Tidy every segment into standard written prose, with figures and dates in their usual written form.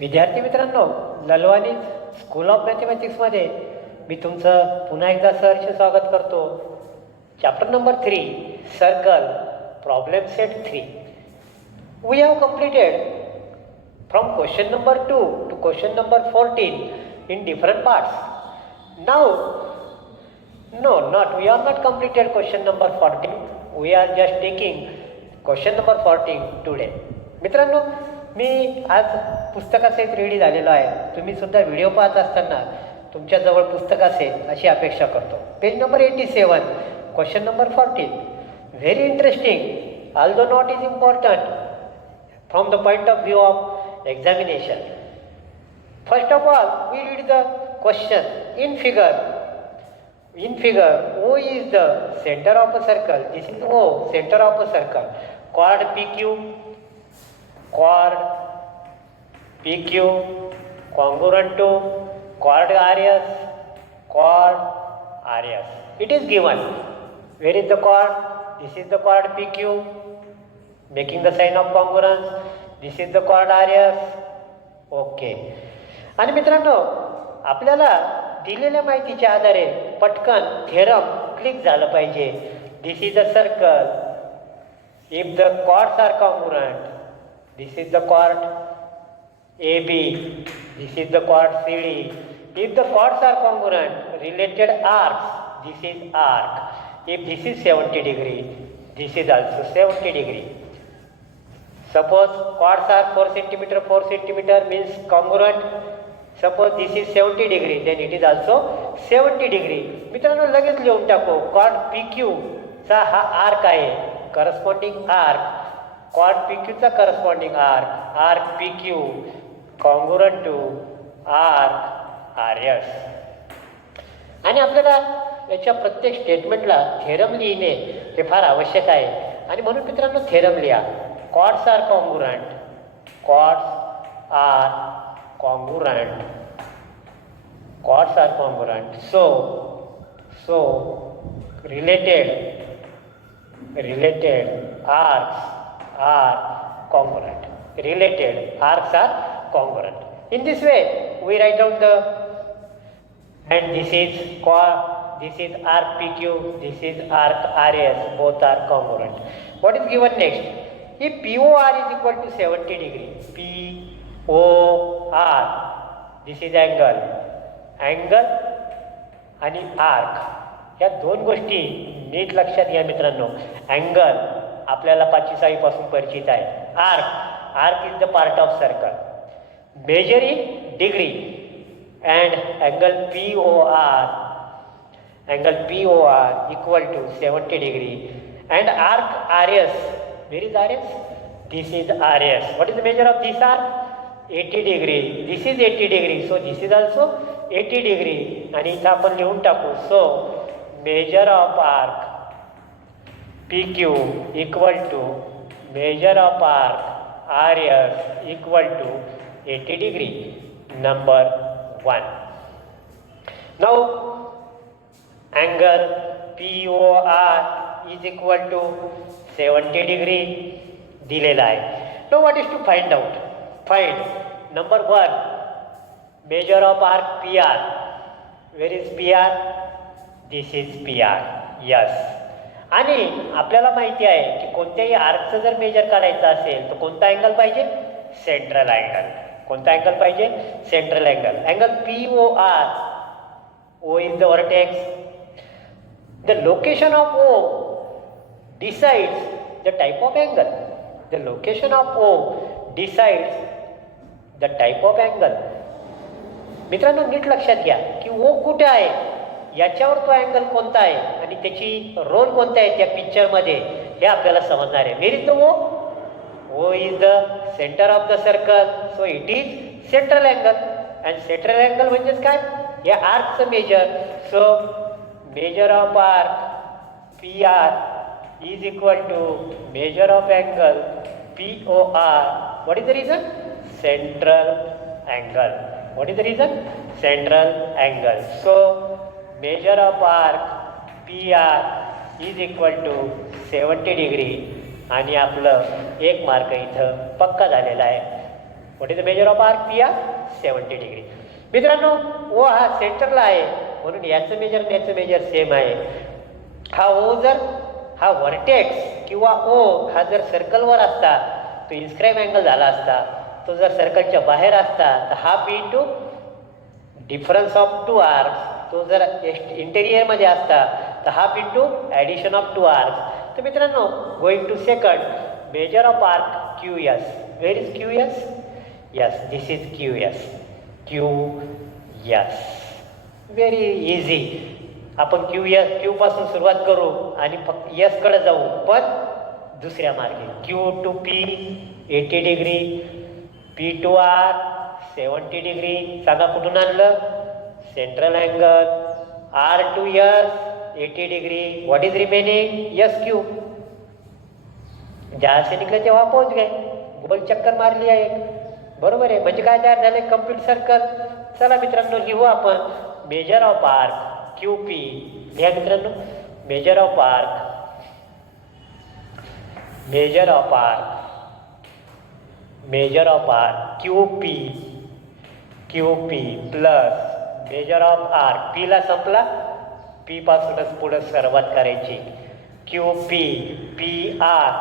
विद्यार्थी मित्रांनो, Lalwani school of मॅथमॅटिक्समध्ये मी तुमचं पुन्हा एकदा सहर्ष स्वागत करतो. Chapter number 3, circle, problem set 3. We have completed from question number 2 to question number 14 in different parts. Now, no, not we are not completed question number 14. We are just taking question number 14 today. मित्रांनो, मी आज पुस्तकासहित ready झालेलो आहे. तुम्ही सुद्धा video पाहत असताना तुमच्याजवळ पुस्तक असेल अशी अपेक्षा करतो. Page number 87, question number 14. Very interesting, although not is important from the point of view of examination. First of all, we read the question in figure. In figure, O is the center of a circle. This is O, center of a circle. Chord PQ, chord PQ, congruent to chord RS, chord RS. It is given. Where is the chord? This is the chord PQ, making the sign of congruence. This is the chord RS. Okay. आणि मित्रांनो, आपल्याला दिलेल्या माहितीच्या आधारे पटकन theorem click झालं पाहिजे. This is the circle if the chords are congruent. This is the chord AB. This is the chord CD. If the chords are congruent, related arcs, this is arc. If this is 70 degree, this is also 70 degree. Suppose chords are 4 centimeter, 4 centimeter means congruent. Suppose this is 70 degree, then it is also 70 degree. मित्रांनो, लगेच लिहून टाकू. chord PQ चा हा arc आहे, corresponding arc. chord PQ चा corresponding arc, arc PQ congruent to arc RS. आणि आपल्याला याच्या प्रत्येक स्टेटमेंटला थेरम लिहिणे हे फार आवश्यक आहे. आणि म्हणून मित्रांनो, थेरम लिहा. Chords are congruent. Chords are congruent. Chords are congruent. So related arcs are congruent. Related arcs are congruent. In this way, we write down the, and this is arc PQ. This is arc RS. Both are congruent. What is given next? If POR is equal to 70 degree, POR, this is angle आणि arc, या दोन गोष्टी नीट लक्षात घ्या मित्रांनो. Angle आपल्याला 5 पासून परिचित आहे. Arc is the part of circle. Measure in degree and angle POR equal to 70 degree and arc RS. Where is RS? This is RS. What is the measure of this arc? 80 degree. This is 80 degree. So this is also 80 degree. आणि इथं आपण लिहून टाकू. So measure of arc PQ equal to measure of arc RS equal to 80 degree. Number 1. Now angle POR is equal to 70 degree दिलेला आहे. Now what is to find out? Find number 1, measure of arc PR. Where is PR? This is PR. Yes. आणि आपल्याला माहिती आहे की कोणत्याही आर्कचं जर major काढायचं असेल तर कोणता अँगल पाहिजे? Central angle. कोणता अँगल पाहिजे? Central angle. Angle POR. O is the vertex. The location of O decides the type of angle. The location of O decides the type of angle. मित्रांनो, नीट लक्षात घ्या की O कुठे आहे याच्यावर तो अँगल कोणता आहे आणि त्याची रोल कोणता आहे त्या पिक्चरमध्ये हे आपल्याला समजणार आहे. Where is the O? O is the center of the circle. So it is central angle. And central angle म्हणजेच काय? या आर्कचं major. So measure of arc PR is equal to measure of angle POR. What is the reason? Central angle. What is the reason? Central angle. So measure of arc PR is equal to 70 degree. आणि आपलं 1 mark इथं पक्का झालेला आहे. What is the measure of arc P R 70 degree. मित्रांनो ओ हा सेंटरला आहे म्हणून याचं मेजर आणि याचं मेजर सेम आहे. हा ओ जर हा व्हर्टेक्स किंवा ओ हा जर सर्कलवर असता तो इन्स्क्राईब अँगल झाला असता. तो जर सर्कलच्या बाहेर असता तर हा P into difference of two arcs. तो जर इंटेरियरमध्ये असता तर half into addition of two arcs. तर मित्रांनो going to second measure of arc Q S. Where is Q S? Yes, this is Q S. Q S very easy. आपण Q पासून सुरुवात करू आणि फक्त एसकडे जाऊ पण दुसऱ्या मार्गे. Q to P 80 degree, P to R 70 degree. सांगा कुठून आणलं? Central angle. R to S 80 degree. What is remaining? S Q. जहाज से निकले तेव्हा पोहोच गए. गोल चक्कर मारली आहे एक. बरोबर आहे. म्हणजे काय तयार झाले? Complete circle. चला मित्रांनो लिहू आपण measure of arc Q P. लिहा मित्रांनो measure of arc Q P plus measure of arc. पीला संपला, पी पासूनच पुढे सुरुवात करायची. Q P R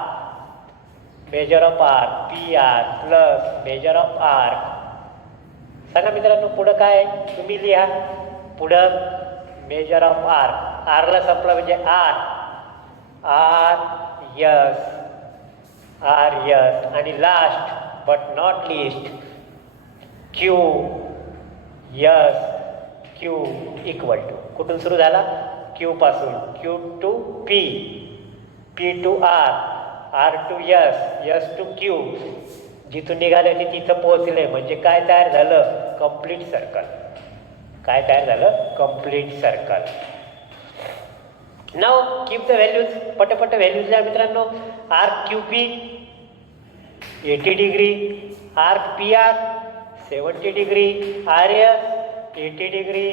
measure of arc P R plus measure of arc. सांगा मित्रांनो पुढं काय? तुम्ही लिहा पुढं मेजर ऑफ आर्क. आरला संपला म्हणजे आर यस आणि last but not least Q equal to. कुठून सुरू झाला? क्यू पासून. Q to P, P to R to S to Q. जिथून निघाले ते तिथं पोहोचले म्हणजे काय तयार झालं? Complete circle. काय तयार झालं? Complete circle. Now keep the values. पटपट व्हॅल्यूज द्या मित्रांनो. Arc Q P 80 degree, arc P R 70 degree, R S 80 degree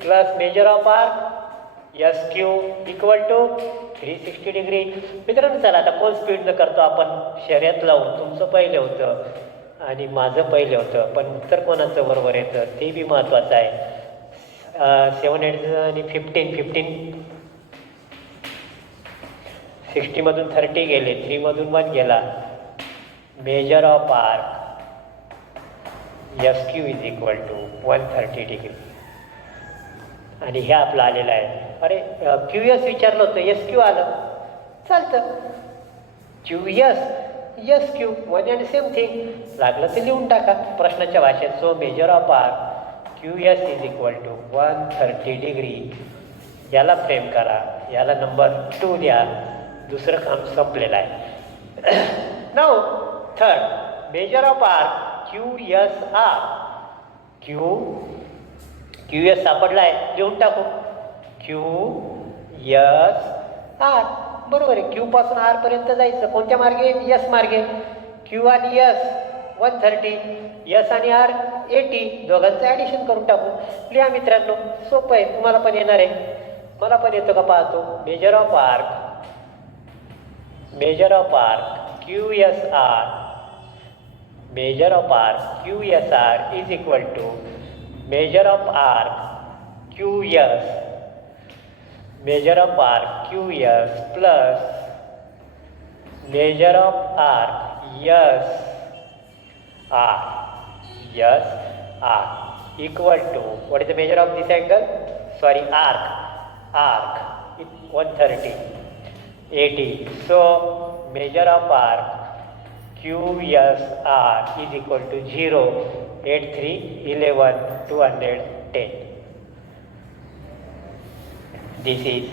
plus measure of arc S Q equal to 360 degree. मित्रांनो चला आता फुल स्पीडनं करतो आपण. शर्यत लावून तुमचं पहिले होतं आणि माझं पहिले होतं पण उत्तर कोणाचं बरोबर येतं ते बी महत्त्वाचं आहे. 7 आणि 15 60मधून 30 गेले, 3मधून 1 गेला. Measure of arc S Q is equal to 130 degree. आणि हे आपलं आलेलं आहे. अरे क्यू एस विचारलं होतं, एस क्यू आलं चालतं. Q S Q one and same thing. लागलं तर लिहून टाका प्रश्नाच्या भाषेत. So measure of arc Q S is equal to 130 degree. याला फ्रेम करा, याला नंबर 2 द्या. दुसरं काम संपलेलं आहे. Now third measure of arc Q S सापडला आहे. लिहून टाकू क्यू एस आर. बरोबर आहे. क्यू पासून आर पर्यंत जायचं. कोणत्या मार्गे? एस मार्गे. क्यू आणि एस 130, एस आणि आर 80. दोघांचं ॲडिशन करून टाकू. लिहा मित्रांनो सोपं आहे. तुम्हाला पण येणार आहे, मला पण येतो का पाहतो. Measure of arc Q S R is equal to measure of arc Q S plus measure of arc S R equal to what is the measure of this angle? Sorry arc 130 80. So measure of arc QSR is equal to 0 8 3 11 210. This is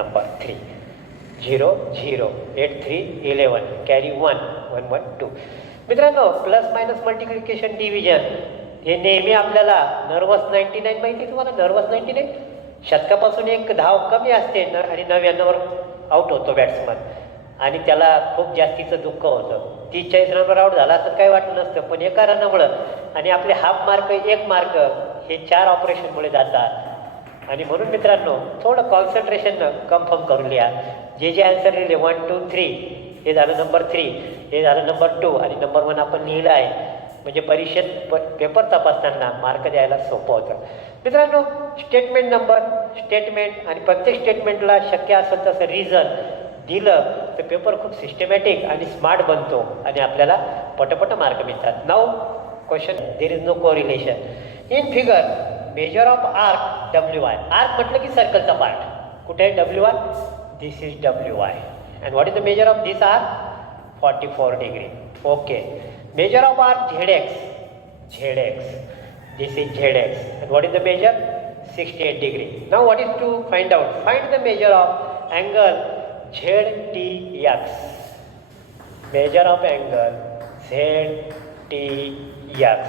number 3. 0 0 8 3 11 carry 1 1 1 2. मित्रांनो plus minus multiplication division हे नेहमी आपल्याला nervous 99 माहिती तुम्हाला? Nervous 99 शतकापासून एक धाव कमी असते आणि 99वर आउट होतो बॅट्समन आणि त्याला खूप जास्तीचं दुःख होतं. 30-40 रनवर आउट झाला असं काही वाटलं नसतं पण एका रनामुळं आणि आपले हाफ मार्क 1 मार्क हे 4 ऑपरेशनमुळे जातात. आणि म्हणून मित्रांनो थोडं कॉन्सन्ट्रेशननं कन्फर्म करून लिहा. जे आन्सर लिहिले 1 2 3 हे झालं नंबर 3, हे झालं नंबर 2 आणि नंबर 1 आपण लिहिलं आहे. म्हणजे परीक्षेत पेपर तपासताना मार्क द्यायला सोपं होतं. मित्रांनो, स्टेटमेंट आणि प्रत्येक स्टेटमेंटला शक्य असेल तसं रिझन दिलं तर पेपर खूप सिस्टमॅटिक आणि स्मार्ट बनतो आणि आपल्याला पटपट मार्क मिळतात. Now question, there is no correlation in figure. Measure of arc WY. Arc म्हटलं की सर्कलचा पार्ट. कुठे आहे WY? This is WY. And what is the measure of this arc? 44 degree. Okay. Measure of arc ZX. This is ZX. And what is the measure? 68 degree. Now what is to find out? Find the measure of angle ZTX. Measure of angle ZTX.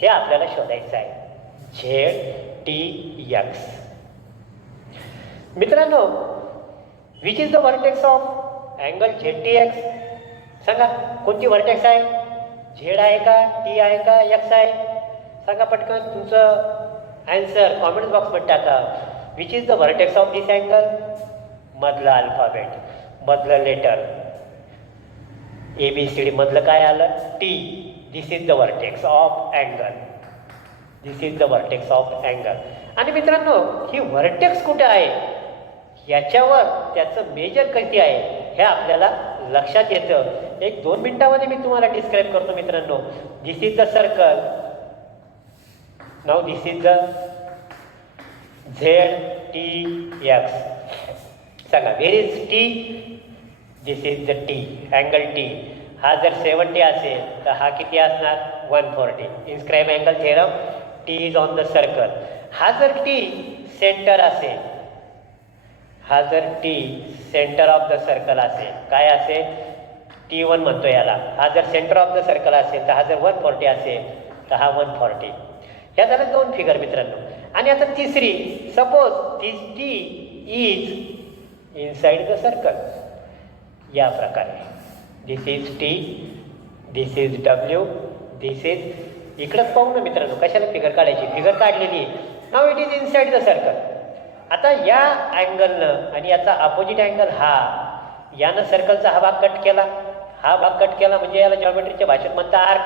हे आपल्याला शोधायचं आहे. ZTX. मित्रांनो, which is the vertex of angle ZTX? सांगा, कोणती vertex आहे? Z आहे का, T आहे का, X आहे? सांगा पटकन तुमचं आन्सर कॉमेंट बॉक्समध्ये टाका. Which is the vertex of this angle? मधलं अल्फाबेट, मधलं लेटर ABCD मधलं काय आलं? T. This is the vertex of angle. This is the vertex of angle. आणि मित्रांनो, ही व्हर्टेक्स कुठे आहे याच्यावर त्याचं मेजर किती आहे हे आपल्याला लक्षात येतं. 1-2 मिनिटामध्ये मी तुम्हाला डिस्क्राईब करतो. मित्रांनो, this is the circle. Now this is the ZTX. सांगा, where is T? This is the T, angle T. हा जर 70 असेल तर हा किती असणार? 140. Inscribe angle theorem. T is on the circle. हा जर T सेंटर असेल, हा जर T centre of the circle असेल, काय असेल? T1 म्हणतो याला. हा जर सेंटर ऑफ द सर्कल असेल तर हा जर 140 असेल तर हा 140. ह्या झाल्या 2 फिगर मित्रांनो. आणि आता तिसरी, suppose this T is inside the circle. या प्रकारे this is T, this is W, this is. इकडंच पाहू ना मित्रांनो, कशाला फिगर काढायची? फिगर काढलेली. Now it is inside the circle. आता या अँगलनं आणि याचा अपोजिट अँगल हा, यानं सर्कलचा हा भाग कट केला, हा भाग कट केला, म्हणजे याला जॉमेट्रीच्या भाषेत म्हणता आर्क.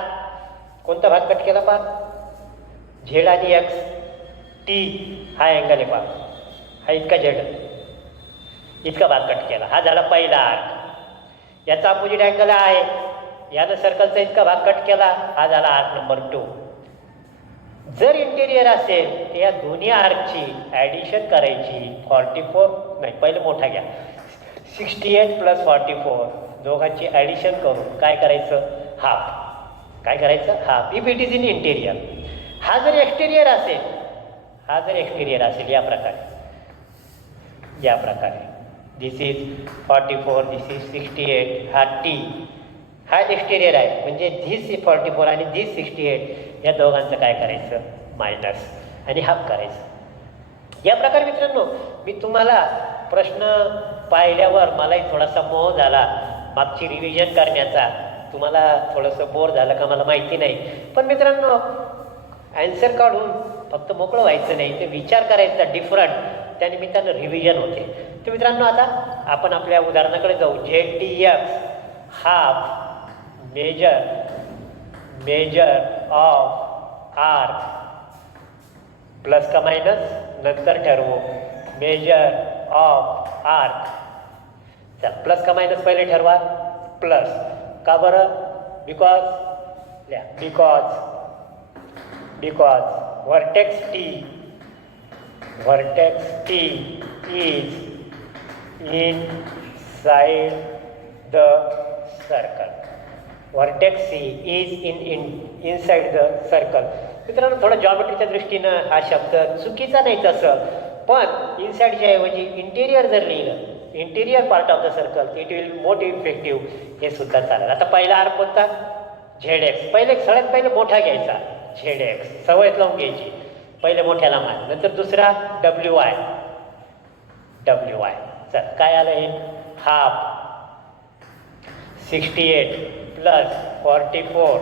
कोणता भाग कट केला पहा? Z आणि X. T हा अँगल आहे पहा, हा इतका Z, इतका भाग कट केला. हा झाला पहिला आर्क. याचा अपोजिट अँगल आहे, यानं सर्कलचा इतका भाग कट केला, हा झाला आर्क नंबर 2. जर इंटेरियर असेल तर या दोन्ही आर्कची ॲडिशन करायची. 44 नाही, पहिले मोठा घ्या. 68 + 44 दोघांची ॲडिशन करून काय करायचं? हाफ. काय करायचं? Half. If it is in interior. हा जर एक्सटेरियर असेल, हा जर एक्सटेरियर असेल या प्रकारे, या प्रकारे दिस इज 44, दिस इज 68. हा T हा एक्सटेरियर आहे, म्हणजे धिस 44 आणि धिस 68 या दोघांचं काय करायचं? मायनस आणि हाफ करायचं. या प्रकारे मित्रांनो, मी तुम्हाला प्रश्न पाहिल्यावर मलाही थोडासा मोह झाला मागची रिव्हिजन करण्याचा. तुम्हाला थोडंसं बोर झालं का मला माहिती नाही, पण मित्रांनो ॲन्सर काढून फक्त मोकळं व्हायचं नाही, ते विचार करायचा डिफरंट, त्यानिमित्तानं रिव्हिजन होते. तर मित्रांनो, आता आपण आपल्या उदाहरणाकडे जाऊ. ZTX half major of arc. Plus का मायनस नंतर ठरवू. Major of arc. चल, प्लस का मायनस पहिले ठरवा. प्लस. का बरं? Because vertex T is inside the circle. Vertex C is inside the circle. मित्रांनो, थोडा जॉमेट्रीच्या दृष्टीनं हा शब्द चुकीचा नाही तसं, पण इनसाइडच्या ऐवजी इंटेरियर जर लिहिलं, interior part of the circle, it will more effective, हे सुद्धा चालेल. आता पहिला आर्क कोणता? ZX. सगळ्यात पहिले मोठा घ्यायचा ZX, सवयच लावून घ्यायची. पहिले मोठ्याला मान, नंतर दुसरा WY. चल, काय आलं हे? हाफ. 68 + 44.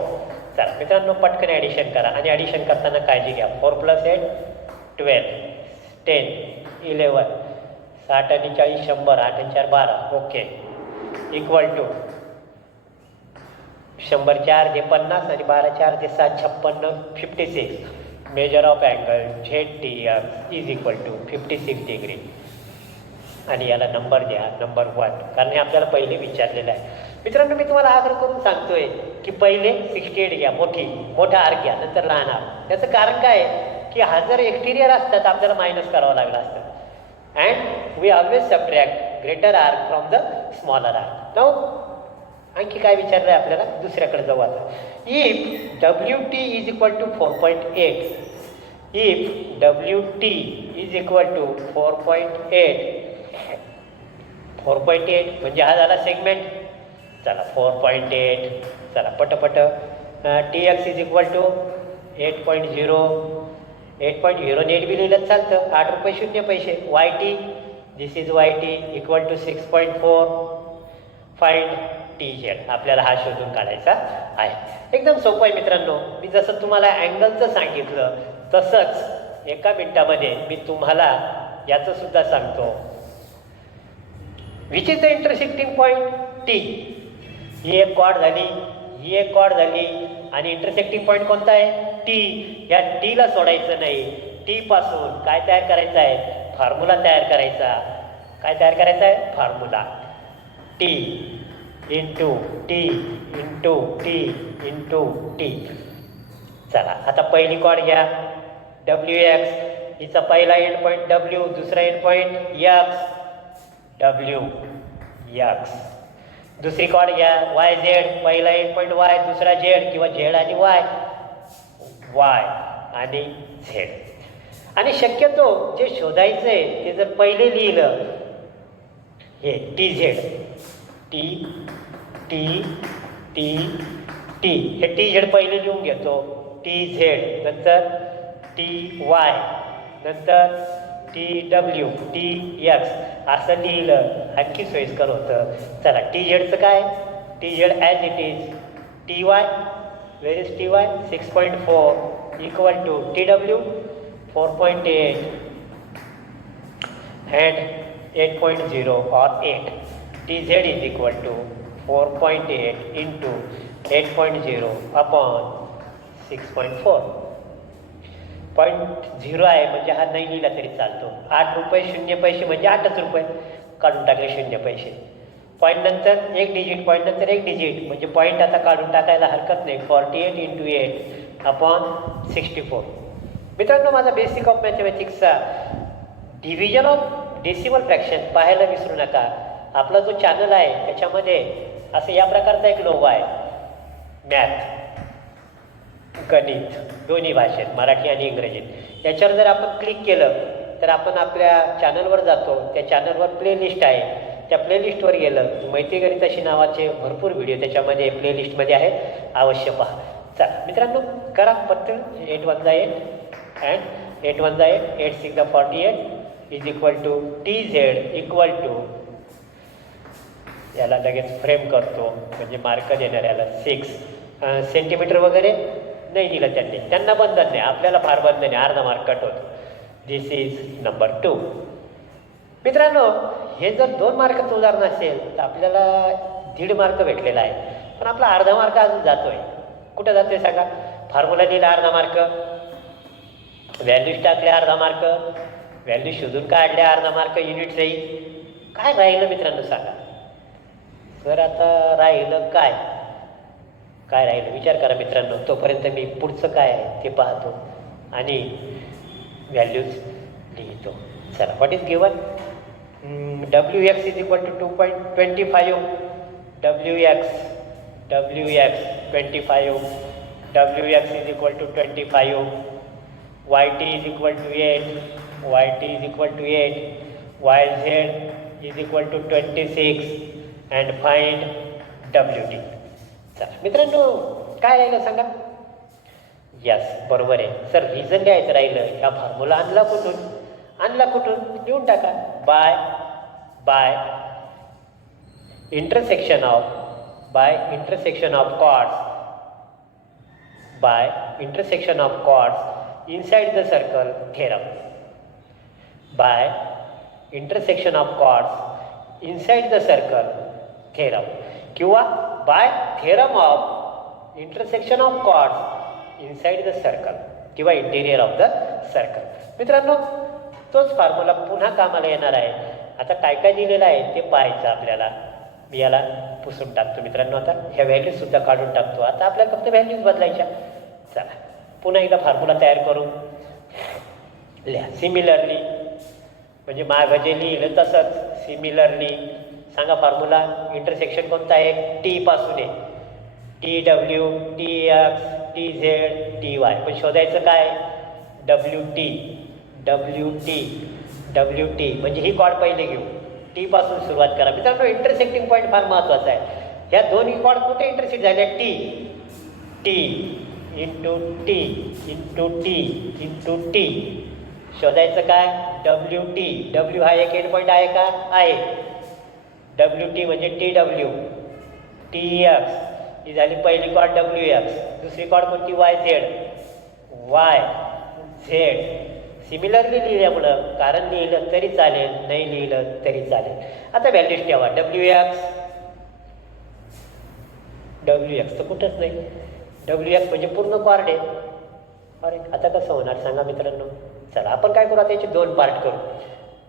चला मित्रांनो, पटकन ॲडिशन करा आणि ॲडिशन करताना काळजी घ्या. 4 + 8 12, 10 11, 60 आणि 40 100, 8 आणि 4 12. ओके. इक्वल टू 100 4 जे 50 आणि 12 4 जे 7 56 56 measure of angle ZTF is equal to 56 degree. आणि याला नंबर द्या नंबर 1, कारण हे आपल्याला पहिले विचारलेलं आहे. मित्रांनो मी तुम्हाला आग्रह करून सांगतोय की पहिले 68 घ्या, मोठा आर घ्या, नंतर लहान आर. त्याचं कारण काय आहे की हा जर एक्सटिरियर असतं तर आपल्याला मायनस करावं लागलं असतं. And we always subtract greater R from the smaller R. Now आणखी काय विचारलं आहे आपल्याला, दुसऱ्याकडे जाऊ आता. If WT is equal to 4.8, if WT is equal to 4.8, 4.8 म्हणजे हा झाला सेगमेंट. चला 4.8, चला पटपट. TX इज इक्वल टू 8.0, 8.0 नेट बी लिहिलं चालतं, 8 रुपये 0 पैसे. YT, this is YT equal to 6.4. Find TZ, आपल्याला हा शोधून काढायचा आहे. एकदम सोपं आहे मित्रांनो. मी जसं तुम्हाला अँगलचं सांगितलं तसंच एका मिनिटामध्ये मी तुम्हाला याचं सुद्धा सांगतो. Which is the intersecting point T. ही एक कॉर्ड झाली, ही एक कॉर्ड झाली, आणि इंटरसेक्टिंग पॉईंट कोणता आहे T. या Tला सोडायचं नाही. T पासून काय तयार करायचं आहे, फॉर्म्युला तयार करायचा. काय तयार करायचा आहे, formula. T into T into T into T. चला आता पहिली कॉर्ड घ्या WX, हिचा पहिला एंड पॉईंट W, दुसरा एंड पॉईंट X, WX. दुसरी कॉर्ड घ्या YZ, पहिला एंड पॉईंट Y, दुसरा Z किंवा Z आणि Y आणि Z. आणि शक्यतो जे शोधायचं आहे ते जर पहिले लिहिलं, हे TZ, T T T T, हे TZ पहिले लिहून घेतो. TZ नंतर TY नंतर TW TX असं लिहिलं आणखी सोयीस्कर होतं. चला TZचं काय, TZ as it is. TY, where is TY, 6.4 equal to TW 4.8 and 8.0 or 8. TZ is equal to 4.8 into 8.0 upon 6.4. 0.0 आहे म्हणजे हा नाही लिहिला तरी चालतो. 8 रुपये 0 पैसे म्हणजे 8च रुपये, काढून टाकले 0 पैसे. पॉईंट नंतर एक डिजिट, पॉईंट नंतर एक डिजिट म्हणजे पॉईंट आता काढून टाकायला हरकत नाही. 48 इंटू 8 अपॉन 64. मित्रांनो माझा बेसिक ऑफ मॅथमॅटिक्सचा डिव्हिजन ऑफ डेसिमल फ्रॅक्शन पाहायला विसरू नका. आपला जो चॅनल आहे त्याच्यामध्ये असं या प्रकारचा एक लोगो आहे. मॅथ, गणित दोन्ही भाषेत, मराठी आणि इंग्रजीत. याच्यावर जर आपण क्लिक केलं तर आपण आपल्या चॅनलवर जातो. त्या चॅनलवर प्लेलिस्ट आहे. त्या प्लेलिस्टवर गेलं मैत्री गणिताशी नावाचे भरपूर व्हिडिओ त्याच्यामध्ये प्लेलिस्टमध्ये आहेत, अवश्य पहा. चला मित्रांनो करा पटकन. 8 1 8 and 8 1 8, 8 6 48 is equal to TZ equal to, याला लगेच फ्रेम करतो म्हणजे मार्क देणार याला 6 सेंटीमीटर वगैरे नाही दिलं त्यांनी, त्यांना बंधन नाही, आपल्याला फार बंधन नाही, अर्धा मार्क कट होतो. दिस इज नंबर 2. मित्रांनो हे जर 2 मार्काचं उदाहरण असेल तर आपल्याला 1.5 मार्क भेटलेला आहे, पण आपला अर्धा मार्क अजून जातोय. कुठं जातोय सांगा, फॉर्म्युला लिहिला अर्धा मार्क, व्हॅल्यूज टाकल्या अर्धा मार्क, व्हॅल्यू शोधून काढल्या अर्धा मार्क, युनिट सही. काय राहिलं मित्रांनो सांगा. तर आता राहिलं काय, काय राहिलं विचार करा मित्रांनो. तोपर्यंत मी पुढचं काय आहे ते पाहतो आणि व्हॅल्यूज लिहितो. चला what is given. WX is equal to 2.25, WX 25, WX is equal to 25, YT is equal to 8, YT is equal to 8, YZ is equal to 26 and find WT. चला मित्रांनो काय राहिलं सांगा. यस बरोबर आहे सर, रिझन लिहायचं राहिलं. ह्या फॉर्म्युला आणला कुठून लिहून टाका. By intersection of chords inside the circle theorem. By intersection of chords inside the circle theorem किंवा by theorem of intersection of chords inside the circle किंवा इंटेरियर ऑफ द सर्कल. मित्रांनो, तोच फॉर्म्युला पुन्हा कामाला येणार आहे. आता काय काय दिलेलं आहे ते पाहायचं आपल्याला. मी याला पुसून टाकतो मित्रांनो. आता ह्या व्हॅल्यूजसुद्धा काढून टाकतो. आता आपल्याला फक्त व्हॅल्यूज बदलायच्या. चला पुन्हा एकदा फॉर्म्युला तयार करू. लिहा सिमिलरली, म्हणजे मागं जे लिहिलं तसंच सिमिलरली. सांगा फॉर्म्युला. इंटरसेक्शन कोणता आहे? टी पासून आहे. T W, T x, T Z, T Y. पण शोधायचं काय? W T, W T, W T. म्हणजे ही कॉर्ड पहिले घेऊ. टी पासून सुरुवात करा. मित्रांनो, इंटरसेक्टिंग पॉईंट फार महत्त्वाचा आहे. ह्या दोन्ही कॉर्ड कुठे इंटरसेक्ट झाल्या? T, T into T into T into T. शोधायचं काय? W T. डब्ल्यू हा एक एंड पॉईंट आहे का? आहे. डब्ल्यू टी म्हणजे टी डब्ल्यू. टी एक्स ही झाली पहिली कॉर्ड डब्ल्यू एक्स. दुसरी कॉर्ड कोणती? Y Z. Y Z. Similarly लिहिल्यामुळं कारण लिहिलं तरी चालेल, नाही लिहिलं तरी चालेल. आता व्हॅल्यूज ठेवा. डब्ल्यू एक्स, डब्ल्यू एक्स तर कुठंच नाही. डब्ल्यू एक्स म्हणजे पूर्ण कॉर्ड आहे. अरे आता कसं होणार सांगा मित्रांनो. चला आपण काय करू, आता याचे दोन पार्ट करू.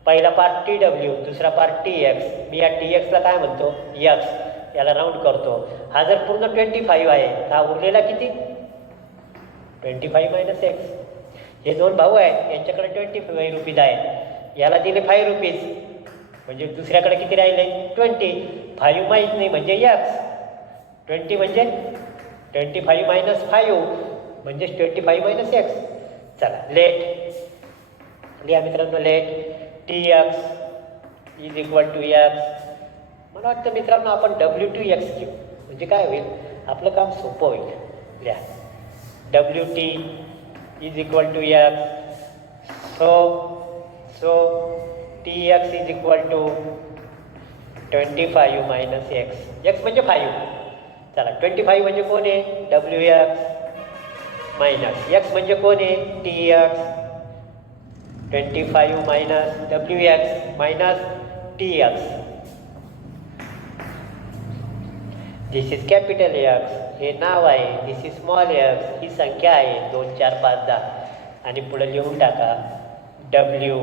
पहिला पार्ट टी डब्ल्यू, दुसरा पार्ट टी एक्स. मी या टी एक्सला काय म्हणतो? एक्स. याला राऊंड करतो. हा जर पूर्ण 25 आहे, हा उरलेला किती? 25 मायनस एक्स. हे दोन भाऊ आहेत, यांच्याकडे 25 रुपीज आहेत. याला दिले 5 रुपीज, म्हणजे दुसऱ्याकडे किती राहिले? 20. 5 माहीत नाही म्हणजे एक्स. 20 म्हणजे 25 मायनस 5 म्हणजे 25 मायनस एक्स. चला लेट लिहा मित्रांनो. Let T X is equal to X. मला वाटतं मित्रांनो आपण डब्ल्यू टी एक्स घेऊ. म्हणजे काय होईल? आपलं काम सोपं होईल. लिहा W T is equal to X. So T X is equal to 25 minus X. X म्हणजे 5. चला 25 म्हणजे कोण आहे? W x. मायनस एक्स म्हणजे कोण आहे? T X. 25 minus W x minus T x. This is capital x. हे नाव आहे. दिस इज स्मॉल एक्स. ही संख्या आहे 2 4 5 10. आणि पुढे लिहून टाका डब्ल्यू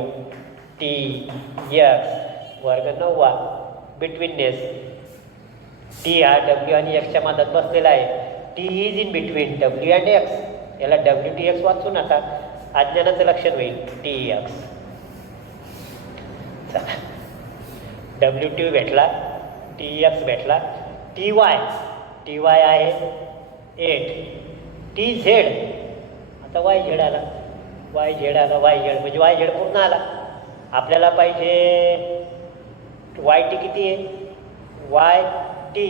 टी एक्स वर्ग 9 बिटवीननेस. टी हा डब्ल्यू आणि एक्सच्या मधात बसलेला आहे. T is in between W and x. याला डब्ल्यू टी एक्स वाचू नका, अज्ञानाचं लक्षण होईल. T x. चला डब्ल्यू टी भेटला, टी एक्स भेटला. टी वाय, टी वाय आहे 8. टी झेड, आता वाय झेड आला. वाय झेड आला. वाय झेड म्हणजे वाय झेड पूर्ण आला. आपल्याला पाहिजे वाय टी किती आहे? वाय टी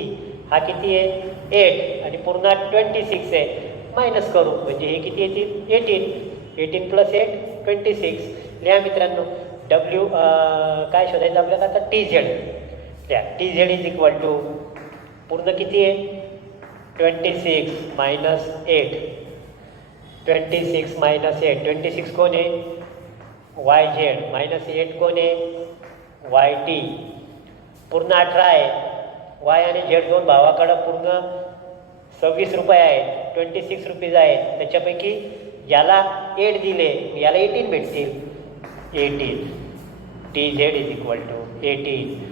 हा किती आहे? 8 आणि पूर्ण 26 आहे. मायनस करू म्हणजे हे किती येतील? 18 प्लस 8 26. लिहा मित्रांनो. डब्ल्यू काय शोधायचं आपल्याला आता? T Z. लिहा T Z is equal to पूर्ण किती आहे? 26 मायनस 8. 26 मायनस 8. 26 कोण आहे? Y Z. मायनस 8 कोण आहे? Y T. पूर्ण 18 आहे. वाय आणि झेड दोन भावाकडं पूर्ण 26 रुपये आहेत. 26 रुपीज आहेत. त्याच्यापैकी याला 8 दिले, याला 18 भेटतील. 18 T Z is equal to 18.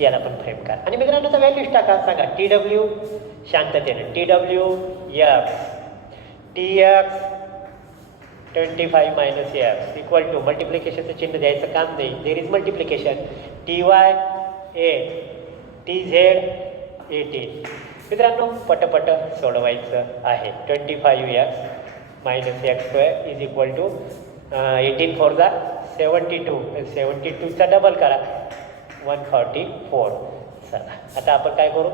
याला पण फ्रेम करा आणि मित्रांनो तर व्हॅल्यूज टाका. सांगा टी डब्ल्यू शांततेने. T W X. T X 25 minus X equal to मल्टिप्लिकेशनचं चिन्ह द्यायचं काम नाही. There is multiplication. T Y 8. T Z 18. मित्रांनो पटपट सोडवायचं आहे. 25 X minus X square is equal to 18 4 जा 72. 72चा डबल करा 144. चला आता आपण काय करू?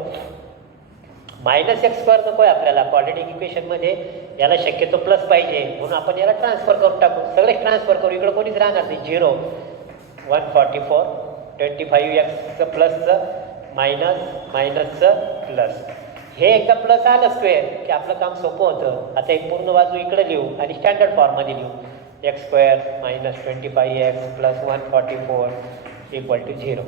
मायनस एक्स स्क्वेअर नको आहे आपल्याला क्वाड्रेटिक इक्वेशनमध्ये. याला शक्यतो प्लस पाहिजे म्हणून आपण याला ट्रान्सफर करून टाकू. सगळे ट्रान्सफर करू. इकडं कोणीच राहणार नाही. 0 144. 25 एक्सचं प्लसचं मायनस मायनसचं प्लस. हे एकदा प्लस आलं स्क्वेअर की आपलं काम सोपं होतं. आता एक पूर्ण बाजू इकडे लिहू आणि स्टँडर्ड फॉर्ममध्ये लिहू. X square minus 25 X plus 144 equal to 0.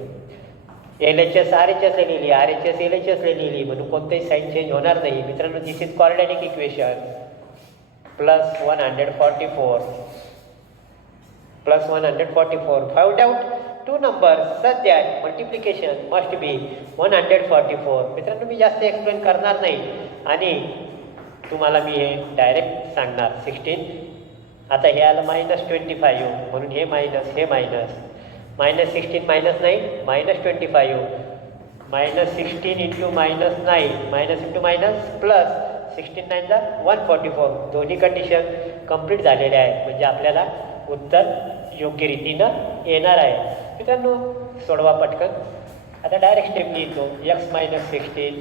L H S R H एसला लिहिली, R H S L H एसला लिहिली म्हणून कोणतेही साईन चेंज होणार नाही. मित्रांनो, this is quadratic equation. Plus 144 plus 144. Found out two number such that multiplication must be 144. मित्रांनो, मी जास्त एक्सप्लेन करणार नाही आणि तुम्हाला मी हे डायरेक्ट सांगणार. 16. आता हे आलं -25 म्हणून हे मायनस, हे minus. -16 -9 -25. -16 into -9 minus into minus plus 16 9 जा 144. दोन्ही कंडिशन कंप्लीट झालेल्या आहेत म्हणजे आपल्याला उत्तर योग्य रीतीनं येणार आहे. मित्रांनो, सोडवा पटकन. आता डायरेक्ट स्टेप लिहितो. x - 16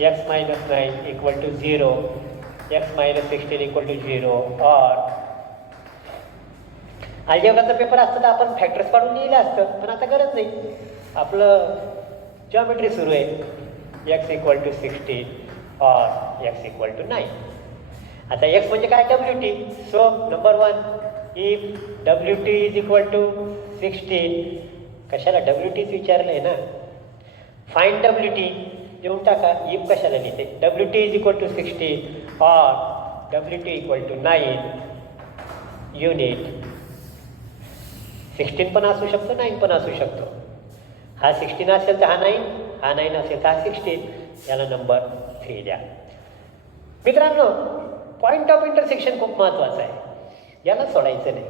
x - 9 equal to 0. x - 16 equal to 0 और अल्जेब्राचा पेपर असतं तर आपण फॅक्टर्स पाडून लिहिलं असतं, पण आता गरज नाही. आपलं जॉमेट्री सुरू आहे. x इक्वल टू 16 और x इक्वल टू 9. आता x म्हणजे काय? WT. So number 1, if WT is equal to 16. कशाला WTच विचारलं आहे ना. फाइंड WT देऊन टाका. इफ कशाला लिहिते? WT इज इक्वल टू 16 और WT इक्वल टू 9 युनिट. 16 पण असू शकतो, 9 पण असू शकतो. हा 16 असेल तर हा 9, हा 9 असेल तर हा 16. याला नंबर 3 द्या. मित्रांनो, पॉईंट ऑफ इंटरसेक्शन खूप महत्त्वाचं आहे. याला सोडायचं नाही.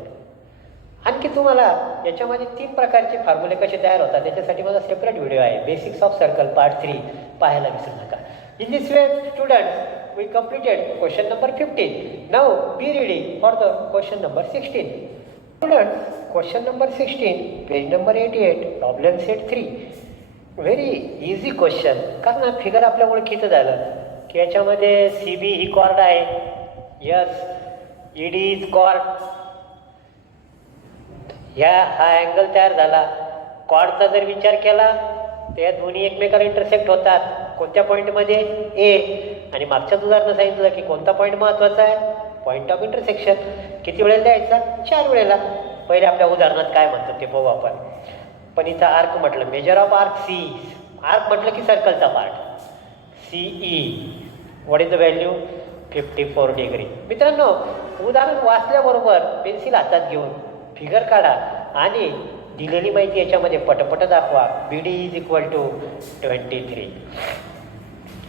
आणखी तुम्हाला याच्यामध्ये 3 प्रकारचे फॉर्म्युले कसे तयार होतात त्याच्यासाठी माझा सेपरेट व्हिडिओ आहे. बेसिक्स ऑफ सर्कल पार्ट 3 पाहायला विसरू नका. In this way students, we completed question number 15. Now be ready for the question number 16. Students, question number 16, page number 88, problem set 3. Very easy question. कारण figure आपल्या ओळखीचं झालं की याच्यामध्ये CB ही कॉर्ड आहे. Yes, ED is chord. हा angle तयार झाला. कॉर्डचा जर विचार केला तर या दोन्ही एकमेकाला इंटरसेक्ट होतात. कोणत्या पॉईंटमध्ये? ए. आणि मागच्याच उदाहरणं सांगितलं की कोणता पॉईंट महत्त्वाचा आहे? Point of intersection. किती वेळेला द्यायचा? 4 वेळेला. पहिले आपल्या उदाहरणात काय म्हणतात ते पाहू आपण. पण इथं आर्क म्हटलं, measure of arc C. Arc म्हटलं की सर्कलचा part CE. What is the value? 54 degree. मित्रांनो, उदाहरण वाचल्याबरोबर पेन्सिल हातात घेऊन फिगर काढा आणि दिलेली माहिती याच्यामध्ये पटपट दाखवा. BD is equal to 23.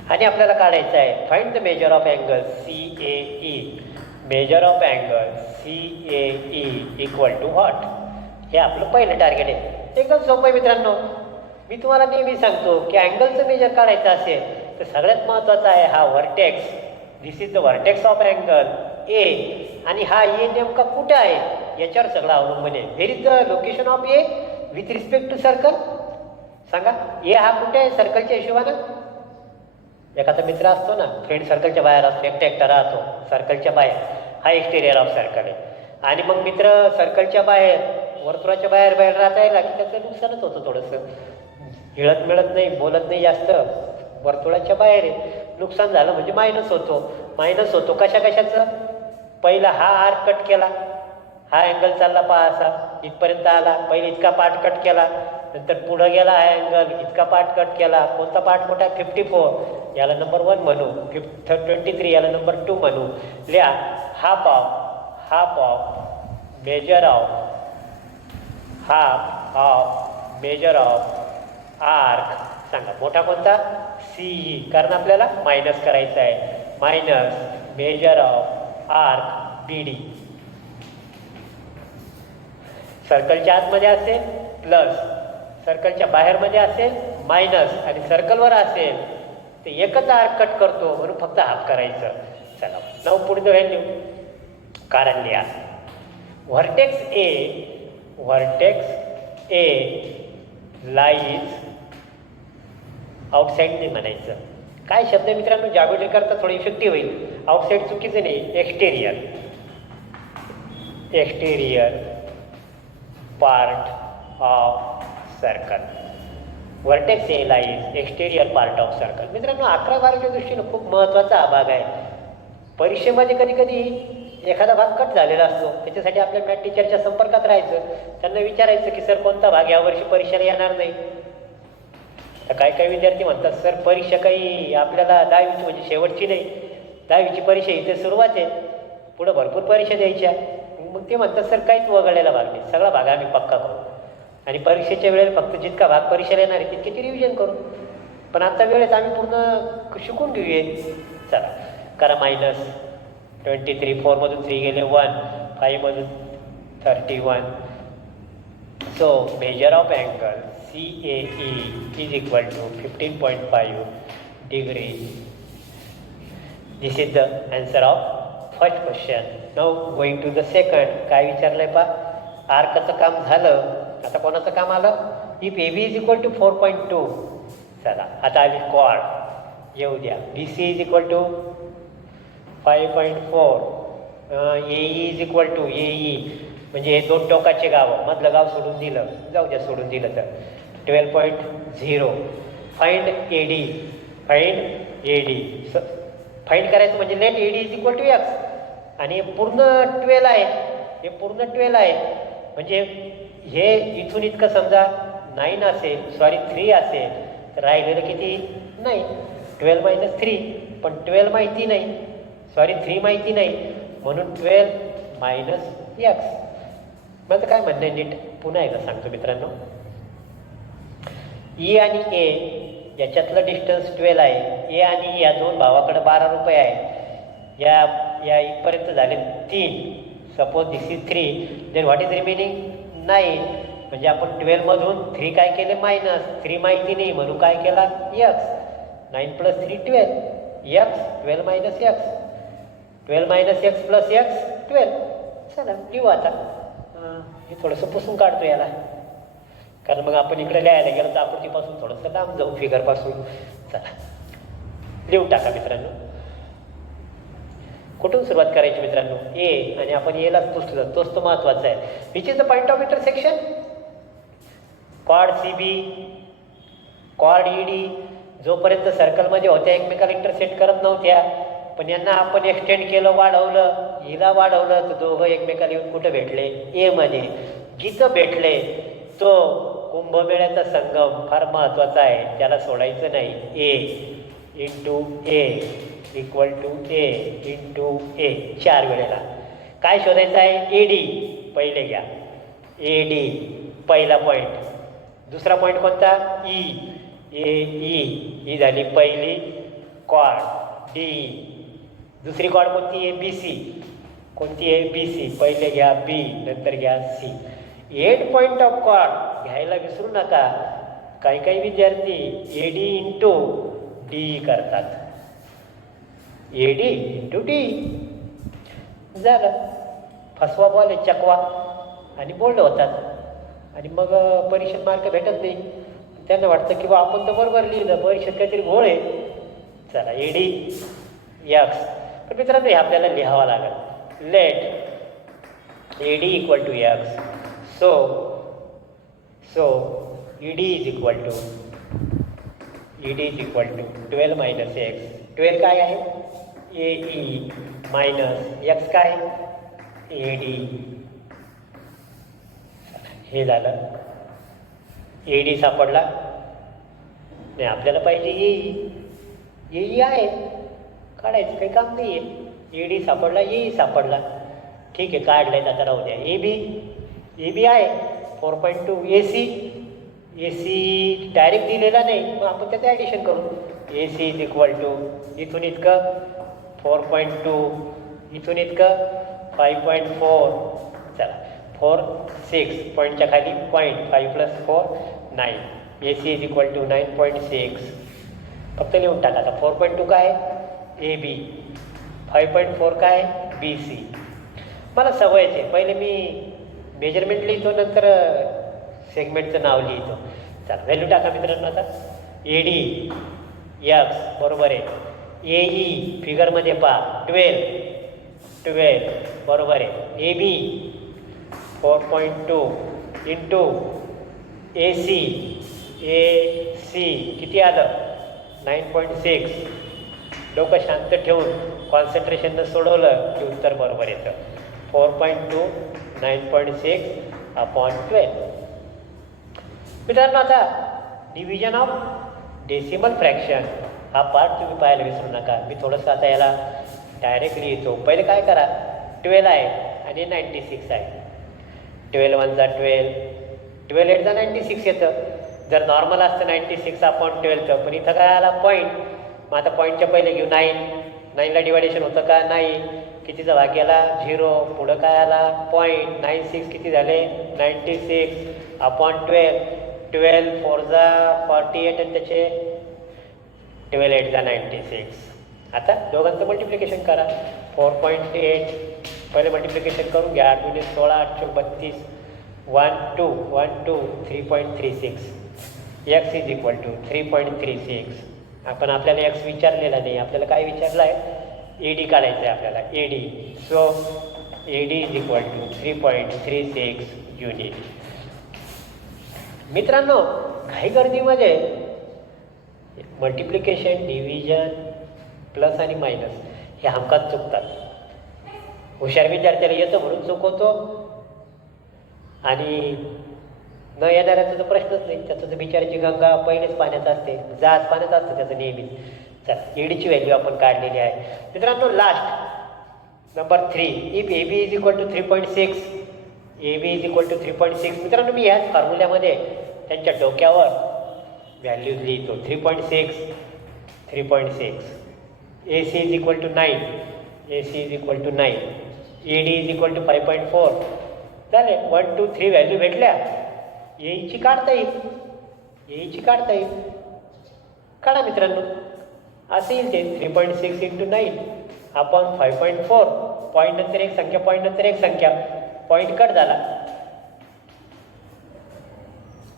आणि आपल्याला काढायचं आहे find the measure of angle CAE. Measure of angle CAE equal to what? हे आपलं पहिलं टार्गेट आहे. एकदम सोपं आहे मित्रांनो. मी तुम्हाला नेहमी सांगतो की अँगलचं मेजर काढायचं असेल तर सगळ्यात महत्त्वाचा आहे हा vertex. This is the vertex of angle A. आणि हा ए नेमका कुठे आहे याच्यावर सगळं अवलंबून आहे. Where is the location of A with respect to circle? सांगा. ए हा कुठे आहे सर्कलच्या हिशोबानं? एखादा मित्र असतो ना, फ्रेंड सर्कलच्या बाहेर असतो, एकटा राहतो सर्कलच्या बाहेर. हा एक्सटेरियर ऑफ सर्कल आहे. आणि मग मित्र सर्कलच्या बाहेर, वर्तुळाच्या बाहेर राहता येईल की त्याचं नुकसानच होतं. थोडंसं हिळत मिळत नाही, बोलत नाही जास्त, वर्तुळाच्या बाहेर आहे. नुकसान झालं म्हणजे मायनस होतो. कशाचं? पहिला हा आर्क कट केला, हा अँगल चालला पहा असा इथपर्यंत आला. पहिले इतका पार्ट कट केला, नंतर पुढं गेला हा अँगल, इतका पार्ट कट केला. कोणता पार्ट मोठा? 54. याला नंबर 1 म्हणू. 23 याला नंबर 2 म्हणू. लिहा. Half of major of arc. सांगा मोठा कोणता? CE. कारण आपल्याला मायनस करायचं आहे. Minus major of arc BD. सर्कलच्या आतमध्ये असेल प्लस, सर्कलच्या बाहेरमध्ये असेल मायनस, आणि सर्कलवर असेल तर एकच आर्क कट करतो म्हणून फक्त हाफ करायचं. चला नाव पुढे द व्हॅल्यू. कारण लिहा. व्हर्टेक्स ए लाईज आउटसाईड नाही म्हणायचं. काय शब्द मित्रांनो, जॉमेट्री करता थोडं इफेक्टिव्ह होईल. आउटसाईड चुकीचं नाही. Exterior part of circle. Vertex A lies exterior part of circle. मित्रांनो, 11-12च्या दृष्टीनं खूप महत्त्वाचा हा भाग आहे. परीक्षेमध्ये कधी एखादा भाग कट झालेला असतो, त्याच्यासाठी आपल्या मॅथ टीचरच्या संपर्कात राहायचं. त्यांना विचारायचं की सर कोणता भाग यावर्षी परीक्षेला येणार नाही. आता काही विद्यार्थी म्हणतात सर परीक्षा काही आपल्याला 10वीची म्हणजे शेवटची नाही, 10वीची परीक्षा इथे सुरुवात आहे, पुढं भरपूर परीक्षा द्यायच्या. मग ते म्हणतात सर काहीच वगळलेला भाग नाही, सगळा भाग आम्ही पक्का करू आणि परीक्षेच्या वेळेला फक्त जितका भाग परीक्षेला येणार आहे तितके रिव्हिजन करू. पण आता वेळेत आम्ही पूर्ण शिकून घेऊया. चला करा -23, 4मधून 3 गेले 1, 5मधून 31. So measure of angle CAE is equal to 15.5 degrees. This is the answer of first question. Now going to the second. काय विचारलंय पा, आर्कचं काम झालं, आता कोणाचं काम आलं, if AB is equal to 4.2. चला आता आली कॉर्ड येऊ द्या. BC is equal to 5.4. AE is equal to AE म्हणजे हे 2 टोकाचे गावं, मधलं गाव सोडून दिलं, जाऊ द्या सोडून दिलं तर 12.0. Find AD. फाइंड करायचं म्हणजे let AD is equal to X. आणि हे पूर्ण 12 आहे, हे पूर्ण 12 आहे म्हणजे हे इथून इतकं समजा 9 असेल, सॉरी 3 असेल, तर राहिलेलं किती 9. 12 - 3, पण 12 माहिती नाही, सॉरी 3 माहिती नाही, म्हणून 12 - X. माझं काय म्हणणं आहे नीट पुन्हा एकदा सांगतो मित्रांनो. E आणि A याच्यातलं डिस्टन्स 12 आहे. ए आणि या 2 भावाकडे 12 रुपये आहे. या इथपर्यंत झाले 3. Suppose this is 3, then what is remaining 9. म्हणजे आपण 12मधून 3 काय केले मायनस, 3 माहिती नाही म्हणून काय केला X. 9 + 3 12. X 12 - X. 12 - X + X 12. चला लिहू आता. हे थोडंसं पुसून काढतो याला, कारण मग आपण इकडे लिहायला गेलो तर आकृतीपासून थोडंसं लांब जाऊ, फिगरपासून. चला लिहून टाका मित्रांनो. कुठून सुरुवात करायची मित्रांनो, ए, आणि आपण एलाच पुसतो, तोच तो महत्वाचा आहे. Which is the point of intersection. Chord CB, chord ED जोपर्यंत सर्कलमध्ये होत्या एकमेकाला इंटरसेक्ट करत नव्हत्या, पण यांना आपण एक्सटेंड केलं, वाढवलं, हिला वाढवलं, तर दोघं एकमेकाला येऊन कुठं भेटले, ए मध्ये. जिथं भेटले तो कुंभमेळ्याचा संगम फार महत्त्वाचा आहे, त्याला सोडायचं नाही. A × A = A × A 4 वेळेला. काय शोधायचं आहे, AD पहिले घ्या. AD पहिला पॉईंट. दुसरा पॉईंट कोणता, E. AE ही झाली पहिली कॉर्ड. DE. दुसरी कॉर्ड कोणती आहे, BC. कोणती आहे, BC. पहिले घ्या B, नंतर घ्या C. End point of chord घ्यायला विसरू नका. काही विद्यार्थी AD × DE करतात. AD × DE झालं, फसवा बॉल चकवा आणि बोल्ड होतात, आणि मग परीक्षेत मार्क भेटत नाही. त्यांना वाटतं की बा आपण तर बरोबर लिहिलं, परीक्षेत काहीतरी घोळ आहे. चला AD X. पण मित्रांनो हे आपल्याला लिहावं लागेल. Let AD = X. So ED is equal to 12 - X. 12 काय आहे, AE - X काय, AD. हे झालं, AD सापडला नाही, आपल्याला पाहिजे AE आहे, काढायचं काही काम नाही आहे. AD सापडला, AE सापडला, ठीक आहे, काढलाय, आता राहू द्या. AB आहे 4.2. AC डायरेक्ट दिलेला नाही, मग आपण त्याचं ॲडिशन करू. AC इज इक्वल टू इथून इतकं 4.2, इथून इतकं 5.4. चला 4 6 पॉईंटच्या खाली point, 5 + 4 9. AC is equal to 9.6. फक्त लिहून टाका. आता 4.2 काय, AB. 5.4 काय, BC. मला सवयच आहे, पहिले मी मेजरमेंट लिहितो, नंतर सेगमेंटचं नाव लिहितो. चला व्हॅल्यू टाका मित्रांनो. आता AD X बरोबर आहे, AE फिगरमध्ये पहा 12 बरोबर आहे. AB 4.2 × AC किती आलं, 9.6. डोकं शांत ठेवून कॉन्सन्ट्रेशननं सोडवलं की उत्तर बरोबर येतं. 4.2 9.6/12. मित्रांनो आता डिव्हिजन ऑफ डेसिमल फ्रॅक्शन हा पार्ट तुम्ही पाहायला विसरू नका. मी थोडंसं आता याला डायरेक्टली येतो. पहिले काय करा, 12 आहे आणि 96 आहे. 12 1 जा 12, 12 8 जा 96 येतं. जर नॉर्मल असतं 96 अपॉन 12चं, पण इथं काय आला पॉईंट. मग आता पॉईंटच्या पहिले घेऊ 9ला डिवायडेशन होतं का नाही. कितीचा भाग गेला 0. पुढं काय आला पॉईंट. 96 किती झाले 96 अपॉन 12. 12 4 जा 48 आणि त्याचे 12 8 जा 96. आता दोघांचं मल्टिप्लिकेशन करा. 4.8 पहिले मल्टिप्लिकेशन करून घ्या. 8 × 16 8 32 1 2 1 2 3.36. x is equal to 3.36. आपण आपल्याला x विचारलेला नाही, आपल्याला काय विचारलं आहे, AD काढायचं आहे आपल्याला, AD. सो AD is equal to 3.36 unit. मित्रांनो, काही गर्दीमध्ये मल्टिप्लिकेशन, डिव्हिजन, प्लस आणि मायनस हे हमखास चुकतात. हुशार विद्यार्थ्याला येतं म्हणून चुकवतो आणि न येणाऱ्याचा तर प्रश्नच नाही. त्याचं तर बिचाराची गंगा पहिलेच पाण्यात असते, जहाज पाण्यात असतं त्याचं नेहमी. चला, एडीची व्हॅल्यू आपण काढलेली आहे. मित्रांनो, last number 3, if AB is equal to 3.6, AB is equal to 3.6. मित्रांनो, मी ह्याच फॉर्म्युल्यामध्ये त्यांच्या डोक्यावर व्हॅल्यू लिहितो. 3.6. AC is equal to 9, AC is equal to 9, AD is equal to 5.4. झाले. 1 2 3 व्हॅल्यू भेटल्या. येईची काढता येईल, काढा मित्रांनो. असं येईल ते 3.6 × 9 अपॉन 5.4. पॉईंट नंतर एक संख्या, पॉईंट नंतर एक संख्या, पॉईंट कट झाला.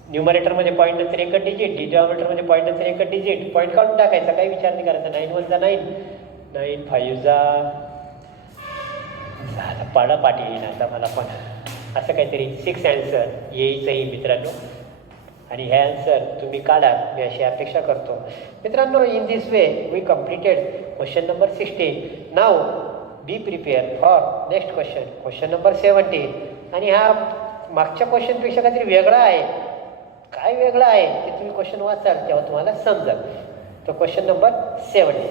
न्यूमरेटरमध्ये पॉईंट नंतर एक डिजिट, डिनॉमिनेटरमध्ये पॉईंट नंतर एक डिजिट, पॉईंट काढून टाकायचा, काही विचार नाही करायचा. 9 1 जा 9, 9 5 जा झालं. पाठी येईन आता मला पण असं काहीतरी. 6 ॲन्सर येईचंही मित्रांनो. आणि हे ॲन्सर तुम्ही काढा, मी अशी अपेक्षा करतो. मित्रांनो, in this way we completed question number 16. Now be prepare for next question number 17. आणि हा मागच्या क्वेश्चनपेक्षा काहीतरी वेगळा आहे. काय वेगळं आहे ते तुम्ही क्वेश्चन वाचाल तेव्हा तुम्हाला समजेल. तो क्वेश्चन नंबर 17.